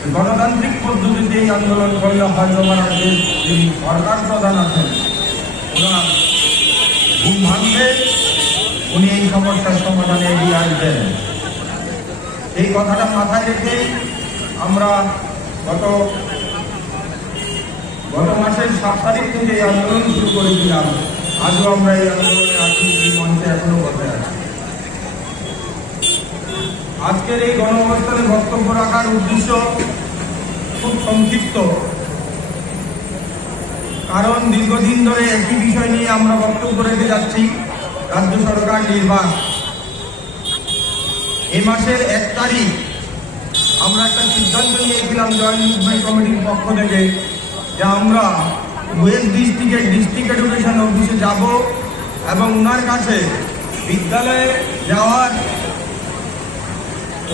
গণতান্ত্রিক পদ্ধতিতে এই আন্দোলন করলে হয়তো রাজ্যের যিনি সরকার প্রধান আছেন ওনার ঘুম ভাঙবে, উনি এই সমস্যার সমাধানে এগিয়ে আসবেন। এই কথাটা মাথায় রেখে আমরা গত মাসের 7 তারিখ থেকে এই আন্দোলন শুরু করেছিলাম। আজও আমরা এই আন্দোলনে আছি, এই মঞ্চে এখনো বসে আছি। আজকের এই গণ অবস্থানে বক্তব্য রাখার উদ্দেশ্য খুব সংক্ষিপ্ত, কারণ দীর্ঘদিন ধরে একই বিষয় নিয়ে আমরা বক্তব্য রেখে যাচ্ছি। রাজ্য সরকার নির্বাক এই মাসের 1 তারিখ আমরা একটা সিদ্ধান্ত নিয়েছিলাম জয়েন্ট মুভমেন্ট কমিটির পক্ষ থেকে যে আমরা ওয়েস্ট ডিস্ট্রিক্টের ডিস্ট্রিক্ট এডুকেশন অফিসে যাব এবং ওনার কাছে বিদ্যালয়ে যাওয়ার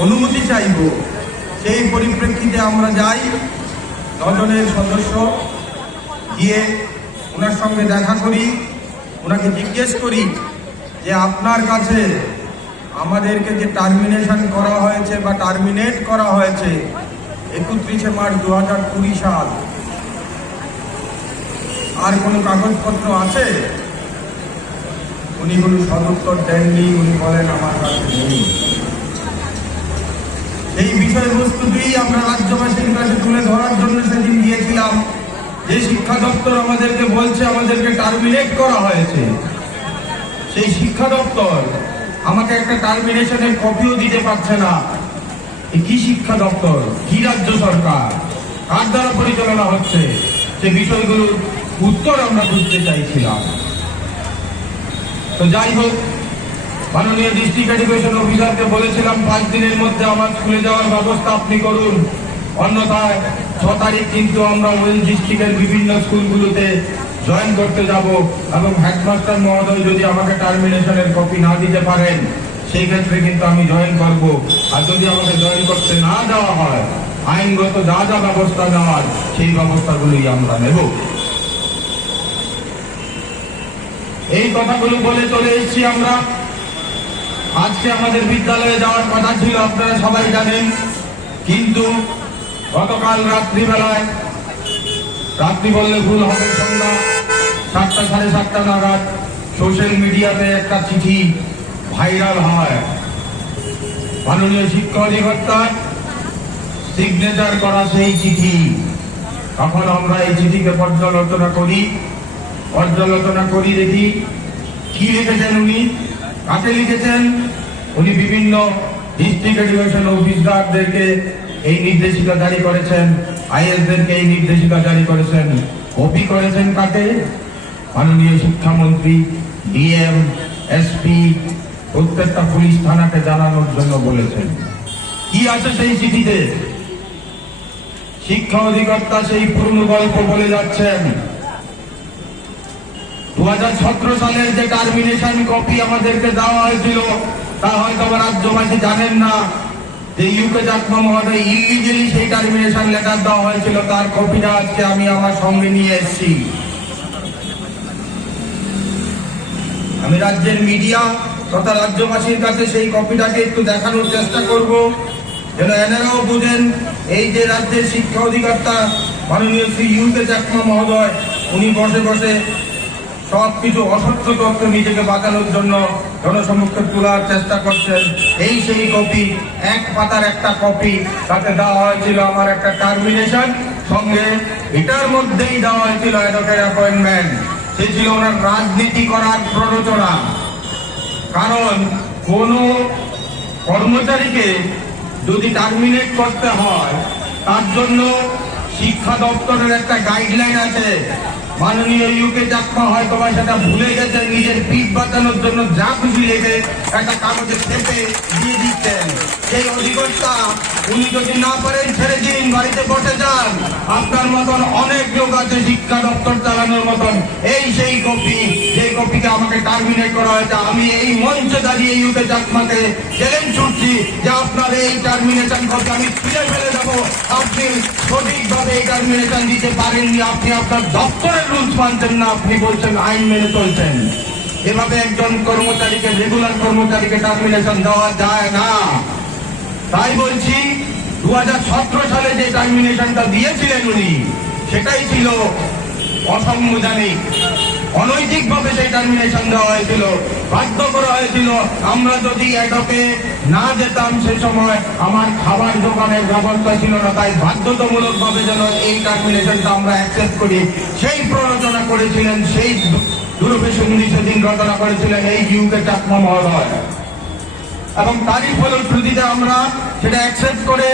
অনুমতি চাইব। সেই পরিপ্রেক্ষিতে আমরা যাই, 9 জনের সদস্য গিয়ে ওনার সঙ্গে দেখা করি, ওনাকে জিজ্ঞেস করি যে আপনার কাছে আমাদেরকে যে টার্মিনেশন করা হয়েছে বা টার্মিনেট করা হয়েছে 31শে মার্চ 2020 সাল, আর কোনো কাগজপত্র আছে? উনি কোনো সদুত্তর দেননি। উনি বলেন আমার কাছে নেই। এই বিষয়বস্তুটি আমরা রাজ্যবাসীর কাছে তুলে ধরার জন্য সেদিন গিয়েছিলাম যে শিক্ষা দপ্তর আমাদেরকে বলছে আমাদেরকে টার্মিনেট করা হয়েছে। সেই শিক্ষা দপ্তর আমাকে একটা টার্মিনেশনের কপিও দিতে পারছে না। কি শিক্ষা দপ্তর, কি রাজ্য সরকার, কার দ্বারা পরিচালনা হচ্ছে, সে বিষয়গুলোর উত্তর আমরা বুঝতে চাইছিলাম। তো যাই হোক, মাননীয় ডিস্ট্রিক্ট এডুকেশন অফিসারকে বলেছিলাম 5 দিনের মধ্যে আমার স্কুলে যাওয়ার ব্যবস্থা আপনি করুন, অন্যথায় 6 তারিখ কিন্তু আমরা ওই ডিস্ট্রিক্টের বিভিন্ন স্কুলগুলোতে জয়েন করতে যাব এবং হেডমাস্টার মহোদয় যদি আমাকে টার্মিনেশনের কপি না দিতে পারেন সেই ক্ষেত্রে কিন্তু আমি জয়েন করব। আর যদি আমাকে জয়েন করতে না দেওয়া হয় আইনগত যা যা ব্যবস্থা নেওয়ার সেই ব্যবস্থাগুলোই আমরা নেব। এই কথাগুলো বলে চলে এসেছি আমরা। আজকে আমাদের বিদ্যালয়ে যাওয়ার কথা ছিল, আপনারা সবাই জানেন, কিন্তু গতকাল রাত্রিবেলায়, রাত্রি বললে ভুল হবে, সন্ধ্যা 7টা সাড়ে 7টা নাগাদ সোশ্যাল মিডিয়াতে একটা চিঠি ভাইরাল হয়। মাননীয় শিক্ষা অধিকর্তার সিগনেচার করা সেই চিঠি। তখন আমরা এই চিঠিকে পর্যালোচনা করি দেখি কি লিখেছেন উনি, কাকে লিখেছেন। উনি বিভিন্ন ডিস্ট্রিক্ট এডুকেশন অফিসারদেরকে এই নির্দেশিকা জারি করেছেন, আইএসদেরকে এই নির্দেশিকা জারি করেছেন। কপি করেছেন কাকে? মাননীয় শিক্ষামন্ত্রী, ডিএম, এসপি, প্রত্যেকটা পুলিশ থানাকে জানানোর জন্য বলেছেন। কি আছে সেই চিঠিতে? শিক্ষা অধিকর্তা সেই পূর্ণ গল্প বলে যাচ্ছেন। 2017 সালের যে টার্মিনেশন কপি আমাদেরকে দেওয়া হয়েছিল তা হয়তো রাজ্যবাসী জানেন না যে ইউকে চাকমা মহোদয় ইলিগেলি সেই টার্মিনেশন লেটার দেওয়া হয়েছিল, তার কপিটা আজকে আমি আমার সঙ্গে নিয়ে এসেছি। আমি রাজ্যের মিডিয়া তথা রাজ্যবাসীর কাছে সেই কপিটাকে একটু দেখানোর চেষ্টা করব, যেন এনারাও বুঝেন এই যে রাজ্যের শিক্ষা অধিকর্তা মাননীয় শ্রী ইউকে চাকমা মহোদয়, উনি বসে বসে সবকিছু অসত্য তথ্য নিজেকে বাঁচানোর জন্য জনসমক্ষে তোলার চেষ্টা করছেন। এই সেই কপি, 1 পাতার একটা কপি, তাতে দেওয়া হয়েছিল আমার একটা টার্মিনেশন, সঙ্গে এটার মধ্যেই দেওয়া হয়েছিল অ্যাডভোকেট অ্যাপয়েন্টমেন্ট। সে ছিল ওনার রাজনীতি করার প্ররোচনা। কারণ কোন কর্মচারীকে যদি টার্মিনেট করতে হয় তার জন্য শিক্ষা দপ্তরের একটা গাইডলাইন আছে। মাননীয় ইউকে চাকমা হয়তো বা সেটা ভুলে গেছে, নিজের পিঠ বাঁচানোর জন্য যা খুশি লেগে একটা কাগজে চেপে দিয়ে দিচ্ছেন। সেই অধিকর্তা উনি যদি না পারেন ছেড়ে দিন, বাড়িতে বসে যান। আপনার মতন অনেক লোক আছে শিক্ষা দপ্তর চালানোর মতন। এই সেই কপি, যে কপিকে আমাকে টার্মিনেট করা হয়েছে। আমি এই মঞ্চে দাঁড়িয়ে ইউকে চাকমাকে চ্যালেঞ্জ ছুটছি যে আপনার এই টার্মিনেশন কপি আমি ফিরে ফেলে দেবো। আপনি সঠিকভাবে এই টার্মিনেশন দিতে পারেননি, আপনি আপনার দপ্তরের রুলস মানছেন না, আপনি বলছেন আইন মেনে চলছেন। এভাবে একজন কর্মচারীকে, রেগুলার কর্মচারীকে টার্মিনেশন দেওয়া যায় না। তাই বলছি 2017 সালে যে টার্মিনেশনটা দিয়েছিলেন উনি, সেটাই ছিল অসাংবিধানিক, অনৈতিকভাবে সেই টার্মিনেশন দেওয়া হয়েছিল, বাধ্য করা হয়েছিল। আমরা যদি অ্যাডকে না যেতাম সে সময় আমার খাবার দোকানের ব্যবস্থা ছিল না, তাই বাধ্যতামূলকভাবে যেন এই টার্মিনেশনটা আমরা অ্যাকসেপ্ট করি, সেই প্ররোচনা করেছিলেন, সেই দুরভিসন্ধি সেদিন রচনা করেছিলেন এই ইউকে চাকমা মহোদয়। এবং তারই ফলশ্রুতিতে আমরা সেটা অ্যাকসেপ্ট করে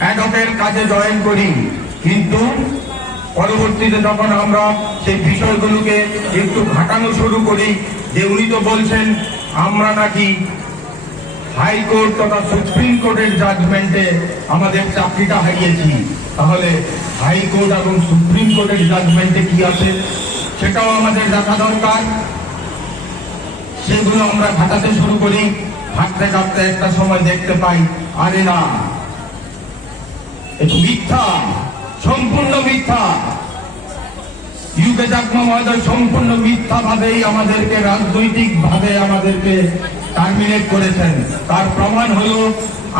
অ্যাডকের কাজে জয়েন করি। কিন্তু পরবর্তীতে যখন আমরা সেই বিষয়গুলোকে একটু ঘাটানো শুরু করি, যে উনি তো বলছেন আমরা নাকি হাইকোর্ট তথা সুপ্রিম কোর্টের জাজমেন্টে আমাদের চাকরিটা হারিয়েছি, তাহলে হাইকোর্ট এবং সুপ্রিম কোর্টের জাজমেন্টে কি আছে সেটাও আমাদের দেখা দরকার। সেগুলো আমরা ঘাটাতে শুরু করি, ঘাটতে ঘাটতে একটা সময় দেখতে পাই আরে না, এটা মিথ্যা, সম্পূর্ণ মিথ্যা। ইউকে চাকমা মহোদয় সম্পূর্ণ মিথ্যা ভাবেই আমাদেরকে রাজনৈতিক ভাবে আমাদেরকে টার্মিনেট করেছেন। তার প্রমাণ হলো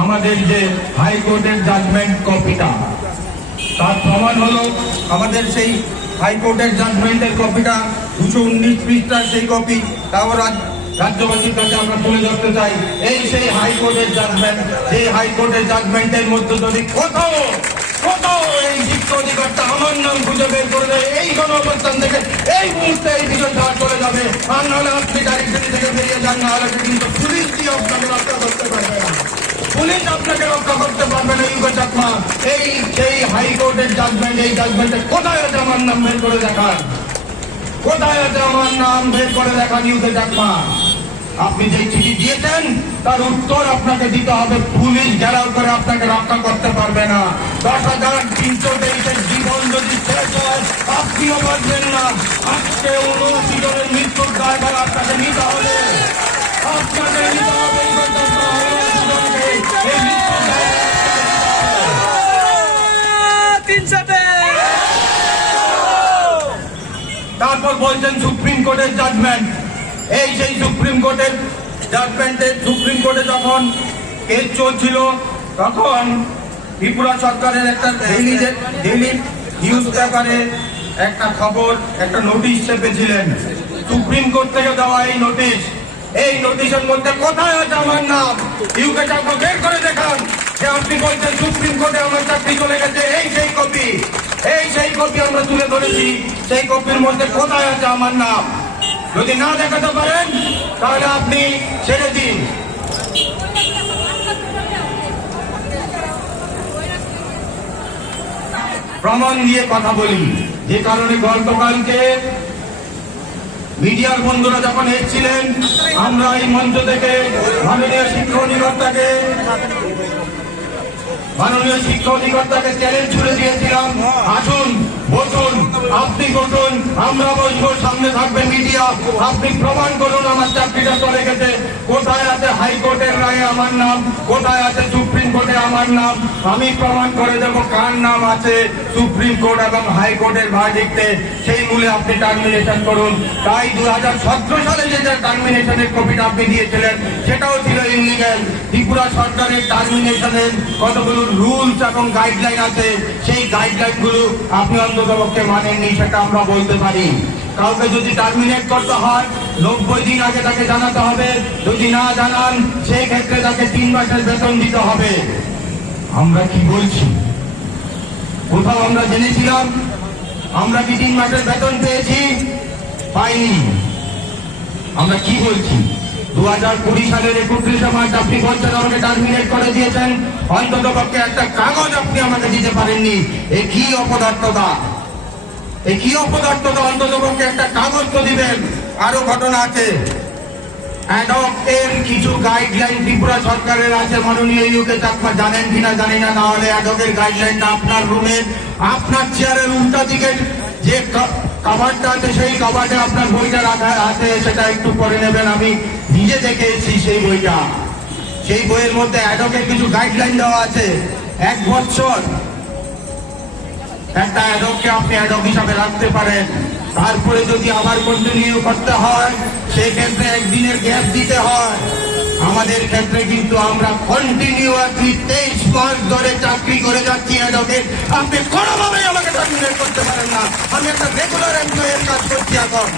আমাদের যে হাইকোর্টের জাজমেন্ট কপিটা, তার প্রমাণ হলো আমাদের সেই হাইকোর্টের জাজমেন্টের কপিটা 219 পৃষ্ঠার সেই কপি। তাও রাজ্যবাসীর কাছে আমরা তুলে ধরতে চাই, এই সেই হাইকোর্টের জাজমেন্ট, যে হাইকোর্টের জাজমেন্টের মধ্যে যদি কোথাও এই শিক্ষা অধিকারটা আমার নাম খুঁজে বের করে দেয়, এই গণঅবস্থান থেকে এই মুহূর্তে এই বিষয় ছাড় চলে যাবে। আর নাহলে আপনি ডাইরেক্টরি থেকে বেরিয়ে যান, না হলে কিন্তু পুলিশ দিয়ে আপনাকে রক্ষা করতে পারবে না, পুলিশ আপনাকে রক্ষা করতে পারবে না। ইউকে চাকমা এই সেই হাইকোর্টের জাজমেন্ট, এই জাজমেন্টে কোথায় আছে আমার নাম বের করে দেখান, কোথায় আছে আমার নাম বের করে দেখান ইউকে চাকমা। আপনি যে চিঠি দিয়েছেন তার উত্তর আপনাকে দিতে হবে, পুলিশ ঘেরাও করে আপনাকে রক্ষা করতে পারবে না। 10,323 জীবন যদি শেষ হয় আপনিও পারবেন না। আজকে 79 জনের মৃত্যুর দায়ভার আপনাকে নিতে হবে, আপনাকে নিতে হবে। তারপর বলছেন সুপ্রিম কোর্টের জাজমেন্ট, এই সেই সুপ্রিম কোর্টের জাজমেন্টে, সুপ্রিম কোর্টে যখন কেস চলছিল তখন ত্রিপুরা সরকারের একটা ডেইলি নিউজ পেপারে একটা খবর, একটা নোটিশ চেপেছিলেন সুপ্রিম কোর্ট থেকে দেওয়া এই নোটিশ। এই নোটিশের মধ্যে কোথায় আছে আমার নাম, ইউকে চাকমা বের করে দেখান। যে আপনি বলছেন সুপ্রিম কোর্টে আমার চাকরি চলে গেছে, এই সেই কপি, এই সেই কপি আমরা তুলে ধরেছি। সেই কপির মধ্যে কোথায় আছে আমার নাম, যদি না দেখাতে পারেন তাহলে আপনি ছেড়ে দিন। প্রমাণ দিয়ে কথা বলি, যে কারণে গতকালকে মিডিয়ার বন্ধুরা যখন এসেছিলেন, আমরা এই মঞ্চ থেকে মাননীয় শিক্ষা অধিকর্তাকে চ্যালেঞ্জ ছুড়ে দিয়েছিলাম, আসুন বসুন, আপনি বসুন, আমরা বসবো, সামনে থাকবে মিডিয়া, আপনি প্রমাণ করুন আমার চাকরিটা চলে গেছে। কোথায় আছে হাইকোর্টের রায়ে আমার নাম, কোথায় আছে সুপ্রিম কোর্টে আমার নাম, আমি প্রমাণ করে দেবো কার নাম আছে সুপ্রিম কোর্ট এবং হাইকোর্টের ভার্ডিক্টে, সেই মূলে আপনি টার্মিনেশন করুন। তাই 2017 সালে যে টার্মিনেশনের কপিটা আপনি দিয়েছিলেন সেটাও ছিল ইলিগ্যাল। ত্রিপুরা সরকারের টার্মিনেশনের কতগুলো রুলস এবং গাইডলাইন আছে, সেই গাইডলাইন গুলো আপনি অন্ততপক্ষে মানেননি, সেটা আমরা বলতে পারি। কাউকে যদি টার্মিনেট করতে হয় 90 দিন আগে তাকে জানাতে হবে, যদি না জানান সেই ক্ষেত্রে তাকে 3 মাসের বেতন দিতে হবে। আমরা কি বলছি, কোথাও আমরা জেনেছিলাম? আমরা কি 3 মাসের বেতন পেয়েছি? পাইনি। আমরা কি বলছি? 2020 সালের 31শে মার্চ আপনি বলছেন আমাকে টার্মিনেট করে দিয়েছেন, অন্তত পক্ষে একটা কাগজ আপনি আমাকে দিতে পারেননি। এ কি অপদার্থতা, এ কি অপদার্থতা, অন্তত পক্ষে একটা কাগজ তো দিবেন। আরো ঘটনা আছে, অ্যাডক এর কিছু গাইডলাইন ত্রিপুরা সরকারের আছে, মাননীয় ইউকে চাকমা জানেন কিনা জানি না, হলে অ্যাডকের গাইডলাইনটা আপনার রুমে, আপনার চেয়ারের উল্টা দিকে যে কাভারটা আছে সেই কাভারে আপনার বইটা রাখা আছে, সেটা একটু পরে নেবেন। আমি নিজে দেখে এসেছি সেই বইটা, সেই বইয়ের মধ্যে অ্যাডকের কিছু গাইডলাইন দেওয়া আছে। 1 বছর একটা অ্যাডককে আপনি অ্যাডক হিসাবে রাখতে পারেন, তারপরে যদি আবার কন্টিনিউ করতে হয় সেক্ষেত্রে একদিনের গ্যাপ দিতে হয়। আমাদের ক্ষেত্রে কিন্তু আমরা কন্টিনিউয়াসলি 23 মাস ধরে চাকরি করে যাচ্ছি অ্যাডভোকেট। আপনি কোনোভাবেই আমাকে টার্মিনেট করতে পারেন না। আমি একটা রেগুলার এমপ্লয়ের কাজ করছি এখন।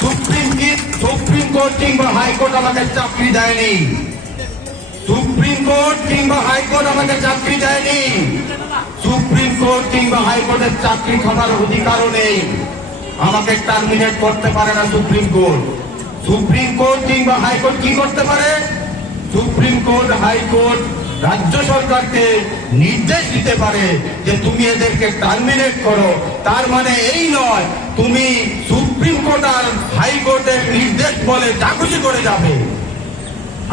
সুপ্রিম কোর্ট কিংবা হাইকোর্ট আমাকে চাকরি দেয়নি। সুপ্রিম কোর্ট কিংবা হাইকোর্ট আমাকে চাকরি দেয়নি। সুপ্রিম কোর্ট কিংবা হাইকোর্টের চাকরি খাবার অধিকারও নেই। আমাকে টার্মিনেট করতে পারে না সুপ্রিম কোর্ট। সুপ্রিম কোর্ট কিংবা হাইকোর্ট কি করতে পারে? সুপ্রিম কোর্ট হাইকোর্ট রাজ্য সরকারকে নির্দেশ দিতে পারে যে তুমি এদেরকে টার্মিনেট করো। তার মানে এই নয় তুমি সুপ্রিম কোর্ট আর হাইকোর্টের নির্দেশ বলে যা খুশি করে যাবে।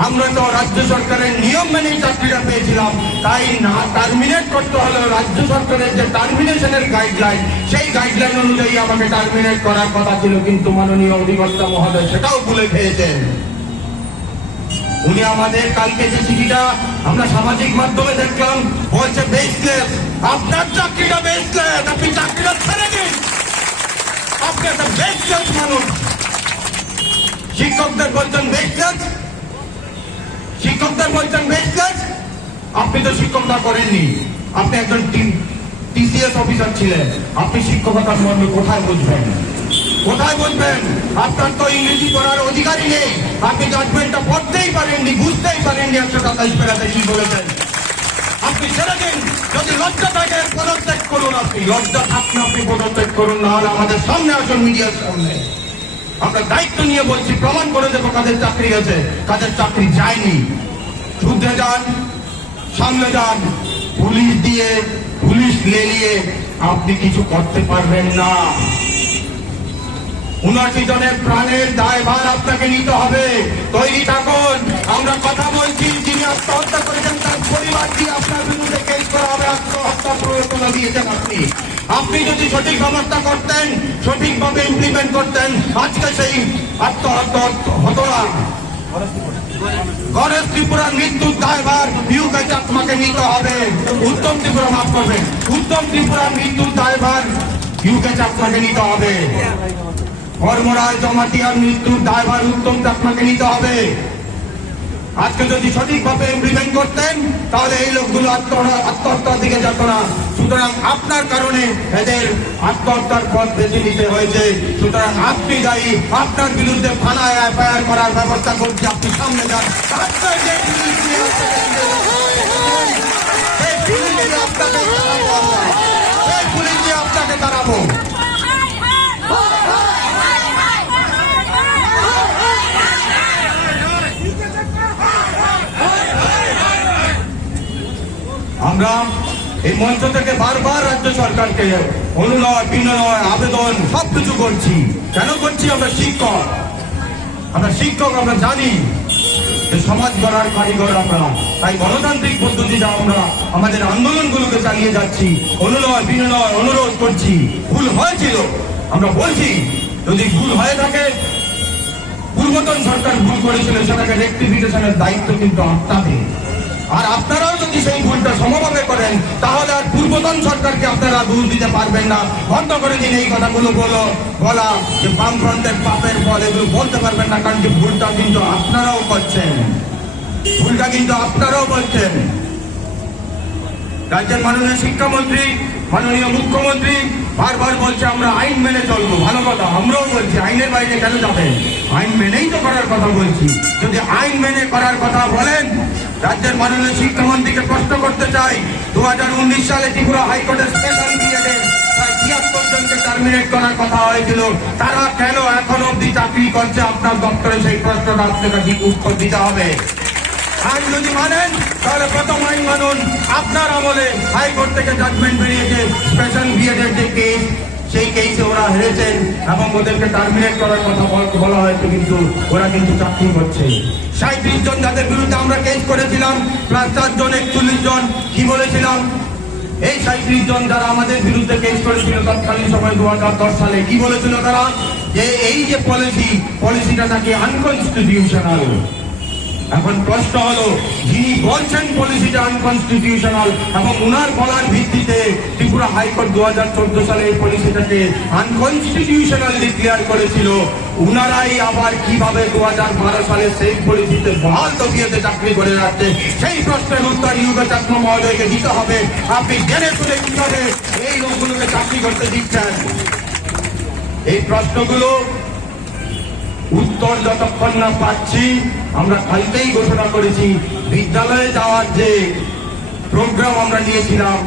আমরা তো রাজ্য সরকারের নিয়ম মেনেই চাকরিটা পেয়েছিলাম, তাই না টার্মিনেট করতে হলেও রাজ্য সরকারের যে টার্মিনেশনের গাইডলাইন সেই গাইডলাইন অনুযায়ী আমাকে টার্মিনেট করার কথা ছিল, কিন্তু মাননীয় অধিকর্তা মহোদয় সেটাও ভুলে খেয়েছেন। উনি আমাদের কালকে যে চিঠিটা আমরা সামাজিক মাধ্যমে দেখলাম বলছে বেসলেস। আপনার চাকরিটা বেসলেস, আপনি চাকরিটা ছেড়ে দিন। আপনি একটা বেসলেস মানুষ। শিক্ষকদের বলছেন বেসলেস, শিক্ষকদের বলছেন বেসলেস। আপনি তো শিক্ষকতা করেননি, আপনি একজন টিসিএস অফিসার ছিলেন। আপনি শিক্ষকতার মর্ম কোথায় বুঝবেন? কোথায় বুঝবেন? আপনার তো ইংরেজি পড়ার অধিকারই নেই। আপনি জাজমেন্টটা পড়তেই পারেননি, বুঝতেই পারেননি 127 পেরাতে কি বলেছেন। আপনি ছেড়ে দিন। যদি লজ্জা থাকে পদত্যাগ করুন। আপনি লজ্জা থাকলে আপনি পদত্যাগ করুন, না হলে আমাদের সামনে আসুন, মিডিয়ার সামনে। আমরা দায়িত্ব নিয়ে বলছি, প্রমাণ করে দেবো কাদের চাকরি আছে, কাদের চাকরি যায়নি। শুধরে যান, সামনে যান। পুলিশ দিয়ে, পুলিশ লেলিয়ে আপনি কিছু করতে পারবেন না। 79 জনের প্রাণের দায়ভার আপনাকে নিতে হবে। তৈরি থাকুন। আমরা কথা বলছি, যিনি আত্মহত্যা করেছেন তার পরিবার দিয়ে আপনার বিরুদ্ধে কেস করা হবে। আত্মহত্যা প্ররোচনা দিয়েছেন আপনি। আপনি যদি সঠিক ব্যবস্থা করতেন, সঠিকভাবে ইমপ্লিমেন্ট করতেন, আজকে সেই আত্মহত্যা হতো না। গণেশ ত্রিপুরার মৃত্যুর দায়ভার ইউকে চাকমাকে নিতে হবে। উত্তম ত্রিপুরা, মাফ করবেন, উত্তম ত্রিপুরার মৃত্যুর দায়ভার ইউকে চাকমাকে নিতে হবে। কর্মরায় জমাতিয়ার মৃত্যুর দায়ভার উত্তম চাকমাকে নিতে হবে। আজকে যদি সঠিকভাবে ইমপ্লিমেন্ট করতেন তাহলে এই লোকগুলো আত্মহত্যার দিকে যেত না। সুতরাং আপনার কারণে এদের আত্মহত্যার পথ বেছে নিতে হয়েছে। সুতরাং আপনি দায়ী। আপনার বিরুদ্ধে থানায় এফআইআর করার ব্যবস্থা করছি। আপনি সামনে যান। পুলিশ দিয়ে আপনাকে দাঁড়াবো। আমরা এই মঞ্চ থেকে বারবার রাজ্য সরকারকে অনুনয়, বিনয়, আবেদন সবকিছু করছি। কেন করছি? আমরা শিক্ষক, আমরা জানি যে সমাজ গড়ার কারিগর আমরা। তাই গণতান্ত্রিক পদ্ধতিতে আমরা আমাদের আন্দোলনগুলোকে চালিয়ে যাচ্ছি। অনুনয়, বিনয়, অনুরোধ করছি। ভুল হয়েছিল আমরা বলছি, যদি ভুল হয়ে থাকে, পূর্বতন সরকার ভুল করেছিল, সেটাকে রেকটিফিকেশনের দায়িত্ব কিন্তু আপনাদের। আর আপনারাও যদি সেই ভুলটা সমভাবে করেন তাহলে আর পূর্বতন সরকারকে আপনারা দোষ দিতে পারবেন না। বন্ধ করে দিন এই কথাগুলো বলা যে বামফ্রন্টের পাপের ফল, এগুলো বলতে পারবেন না। কারণ যে ভুলটা কিন্তু আপনারাও করছেন, ভুলটা কিন্তু আপনারাও বলছেন। রাজ্যের মাননীয় শিক্ষামন্ত্রী, মাননীয় মুখ্যমন্ত্রী বারবার বলছে আমরা আইন মেনে চলবো। ভালো কথা, আমরাও বলছি আইনের বাইরে কেন যাবেন? আইন মেনেই তো করার কথা বলছি। যদি আইন মেনে করার কথা বলেন, রাজ্যের মাননীয় শিক্ষামন্ত্রীকে প্রশ্ন করতে চাই, 2019 সালে ত্রিপুরা হাইকোর্টের স্পেশাল পিরিয়ডে 73 জনকে টার্মিনেট করার কথা হয়েছিল। তারা কেন এখন অব্দি চাকরি করছে আপনার দপ্তরে? সেই প্রশ্নটা আপনাকে উত্তর দিতে হবে। আইন যদি মানেন তাহলে প্রথম আইন মানুন। আপনার আমলে হাইকোর্ট থেকে জাজমেন্ট বেরিয়েছে, স্পেশাল পিরিয়ডের যে কেস, সেই কেসে ওরা হেরেছেন এবং ওদেরকে টার্মিনেট করার কথা বলা হয়েছে, কিন্তু ওরা কিন্তু চাকরি করছে। 37 জন যাদের বিরুদ্ধে আমরা কেস করেছিলাম, প্লাস 4 জন 41 জন, কি বলেছিলাম? এই 37 জন যারা আমাদের বিরুদ্ধে কেস করেছিল তৎকালীন সময় 2010 সালে, কি বলেছিল তারা? যে এই যে পলিসিটা নাকি আনকনস্টিটিউশনাল। এখন প্রশ্ন হলো, যিনি বলছেন পলিসিটা আনকনস্টিটিউশনাল এবং উনার বলার ভিত্তিতে ত্রিপুরা হাইকোর্ট 2014 সালে এই পলিসিটাকে আনকনস্টিটিউশনাল ডিক্লেয়ার করেছিল, উনারাই আবার কিভাবে 2012 সালে সেই পলিসিতে বহাল তবিয়তে চাকরি করে রাখছে, সেই প্রশ্নের উত্তর ইউগচাত্র মহোদয়কে দিতে হবে। আপনি জেনে শুনে কিভাবে এই লোকগুলোকে চাকরি করতে দিচ্ছেন? এই প্রশ্নগুলো উত্তর যতক্ষণ না পাচ্ছি, আমরা কালকেই ঘোষণা করেছি বিদ্যালয়ে যাওয়ার যে প্রোগ্রাম আমরা নিয়েছিলাম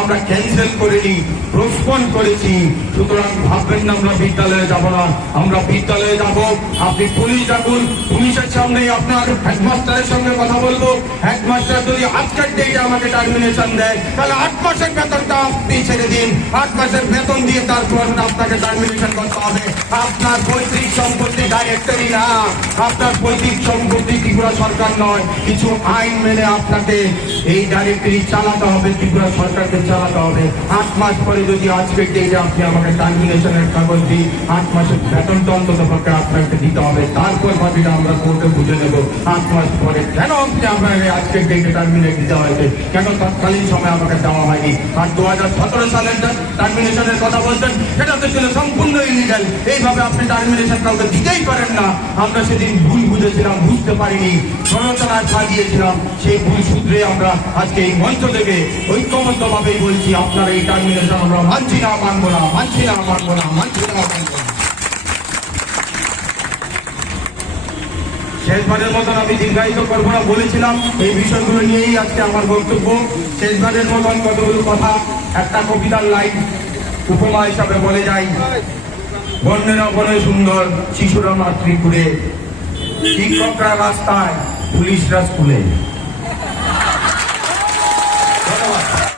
আমরা ক্যান্সেল করিনি, পোস্টপোন করেছি। সুতরাং ভাববেন না আমরা বিদ্যালয়ে যাব না, আমরা বিদ্যালয়ে যাব। আপনি পুলিশ ডাকুন, পুলিশের সামনে আপনার হেডমাস্টারের সঙ্গে কথা বলবো। হেডমাস্টার যদি আজকের ডেটে আমাকে টার্মিনেশন দেয়, তাহলে 8 মাসের বেতনটা আপনি ছেড়ে দিন। 8 মাসের বেতন দিয়ে তারপর আপনাকে টার্মিনেশন করতে হবে। আপনার পৈতৃক সম্পত্তি ডাইরেক্টরি না, আপনার পৈতৃক সম্পত্তি ত্রিপুরা সরকার নয়। কিছু আইন মেনে আপনাকে এই ডাইরেক্টরি চালাতে হবে, ত্রিপুরা সরকারকে চালাতে হবে। 8 মাস পরে যদি আজকের ডেটে আপনি আমাকে টার্মিনেশনের কাগজ দিই, 8 মাসের বেতনটা অন্তত পক্ষে আপনাকে দিতে হবে। তারপর বাকিটা আমরা কোর্টে বুঝে নেব 8 মাস পরে কেন আপনি আমাকে আজকের ডেটে টার্মিনেট দিতে হয়েছে, কেন তৎকালীন সময় আমাকে দেওয়া হয়নি। আর 2017 সালের টার্মিনেশনের কথা বলছেন, সেটা তো ছিল সম্পূর্ণ ইলিগাল। এইভাবে আপনি টার্মিনেশন কাউকে দিতেই পারেন না। আমরা সেদিন ভুল বুঝেছিলাম, বুঝতে পারিনি, প্ররোচনায় দিয়েছিলাম। সেই ভুল সূত্রে আমরা আজকে এই মঞ্চ থেকে ঐক্যবদ্ধভাবেই বলছি আপনার এই টার্মিনেশন আমরা মানছি না, মানবো না, মানছি না, মানবো না, মানছি না, মানবো না। শেষবারের মতন আমি দীর্ঘায়িত করবো না, বলেছিলাম এই বিষয়গুলো নিয়েই আজকে আমার বক্তব্য। শেষবারের মতন কতগুলো কথা, একটা কবিতার লাইন উপমা হিসাবে বলে যাই। বন্যেরা বনে সুন্দর, শিশুরা মাতৃকুলে, শিক্ষকরা রাস্তায়, পুলিশরা স্কুলে।